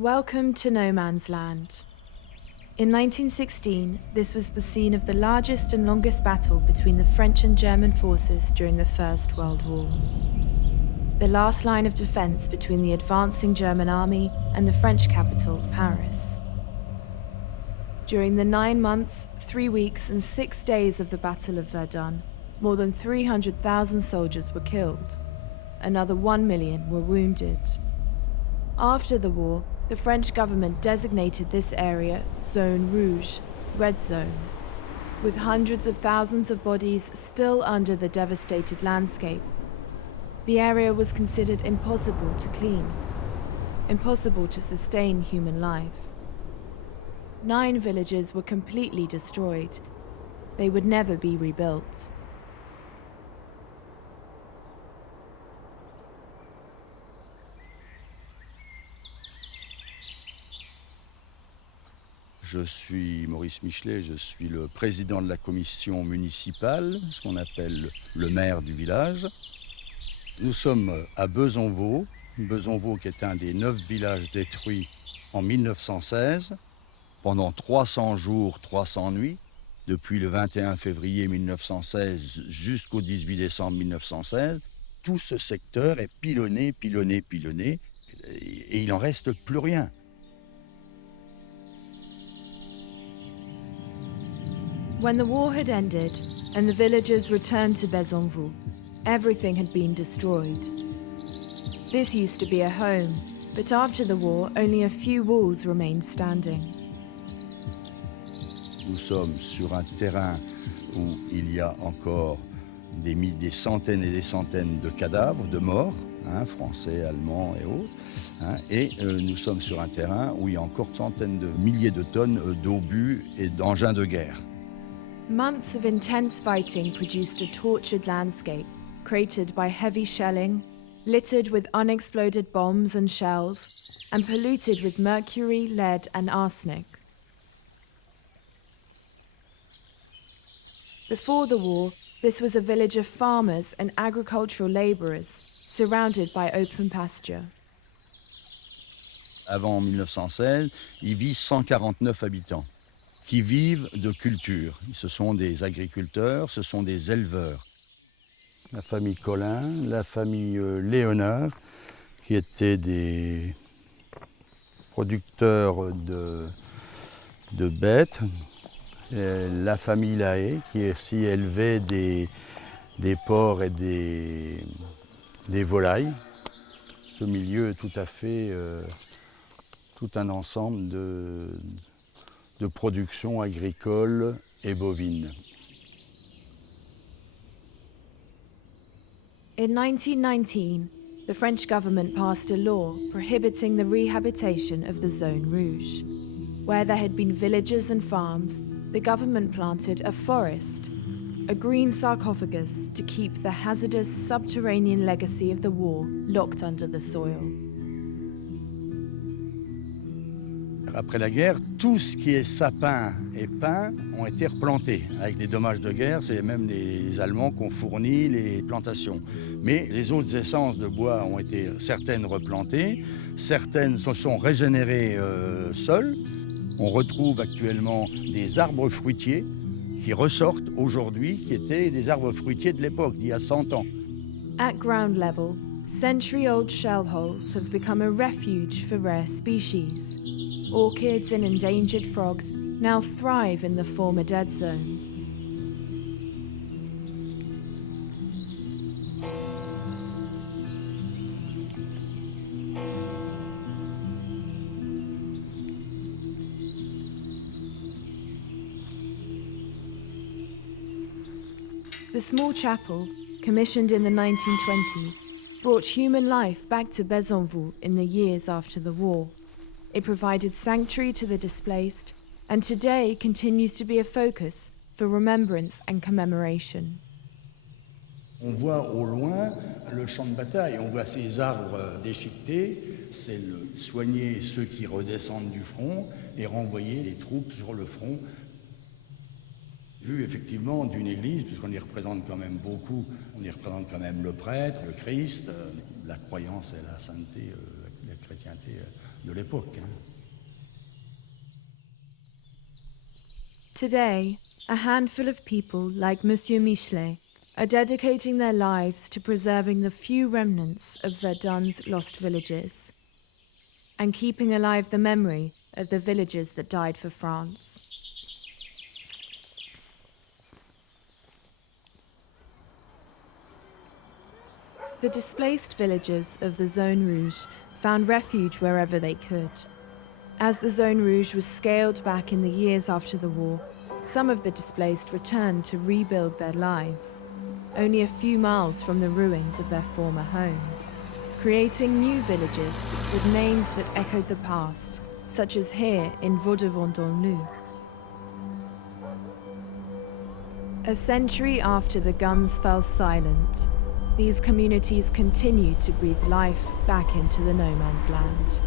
Welcome to No Man's Land. In 1916, this was the scene of the largest and longest battle between the French and German forces during the First World War. The last line of defense between the advancing German army and the French capital, Paris. During the 9 months, 3 weeks, and 6 days of the Battle of Verdun, more than 300,000 soldiers were killed. Another 1 million were wounded. After the war, the French government designated this area Zone Rouge, Red Zone, with hundreds of thousands of bodies still under the devastated landscape. The area was considered impossible to clean, impossible to sustain human life. 9 villages were completely destroyed. They would never be rebuilt. Je suis Maurice Michelet, je suis le président de la commission municipale, ce qu'on appelle le maire du village. Nous sommes à Bezonvaux, Bezonvaux qui est un des 9 villages détruits en 1916, pendant 300 jours, 300 nuits, depuis le 21 février 1916 jusqu'au 18 décembre 1916. Tout ce secteur est pilonné, pilonné, pilonné, et il n'en reste plus rien. When the war had ended and the villagers returned to Bezonvaux, everything had been destroyed. This used to be a home, but after the war, only a few walls remained standing. Nous sommes sur un terrain où il y a encore des centaines et des centaines de cadavres, de morts, français, allemands et autres. Et nous sommes sur un terrain où il y a encore centaines de milliers de tonnes d'obus et d'engins de guerre. Months of intense fighting produced a tortured landscape, created by heavy shelling, littered with unexploded bombs and shells, and polluted with mercury, lead, and arsenic. Before the war, this was a village of farmers and agricultural labourers, surrounded by open pasture. Avant 1916, il vit 149 habitants qui vivent de culture. Ce sont des agriculteurs, ce sont des éleveurs. La famille Collin, la famille Léonard, qui étaient des producteurs de bêtes. Et la famille Lahaye, qui aussi élevait des porcs et des volailles. Ce milieu est tout à fait tout un ensemble de production agricole et bovine. In 1919, the French government passed a law prohibiting the rehabilitation of the Zone Rouge. Where there had been villages and farms, the government planted a forest, a green sarcophagus to keep the hazardous subterranean legacy of the war locked under the soil. Après la guerre, tout ce qui est sapin et pin ont été replantés. Avec les dommages de guerre, c'est même les Allemands qui ont fourni les plantations. Mais les autres essences de bois ont été certaines replantées, certaines se sont régénérées seules. On retrouve actuellement des arbres fruitiers qui ressortent aujourd'hui, qui étaient des arbres fruitiers de l'époque, d'il y a 100 ans. At ground level, century-old shell holes have become a refuge for rare species. Orchids and endangered frogs now thrive in the former dead zone. The small chapel, commissioned in the 1920s, brought human life back to Bezonvaux in the years after the war. It provided sanctuary to the displaced, and today continues to be a focus for remembrance and commemoration. On voit au loin le champ de bataille, on voit ces arbres déchiquetés, c'est soigner ceux qui redescendent du front et renvoyer les troupes sur le front. Vu effectivement d'une église, puisqu'on y représente quand même beaucoup, on y représente quand même le prêtre, le Christ, la croyance et la sainteté, la chrétienté de l'époque. Today, a handful of people like Monsieur Michelet are dedicating their lives to preserving the few remnants of Verdun's lost villages and keeping alive the memory of the villagers that died for France. The displaced villagers of the Zone Rouge found refuge wherever they could. As the Zone Rouge was scaled back in the years after the war, some of the displaced returned to rebuild their lives, only a few miles from the ruins of their former homes, creating new villages with names that echoed the past, such as here in Vaudevant-dans-le. A century after the guns fell silent, these communities continued to breathe life back into the no man's land.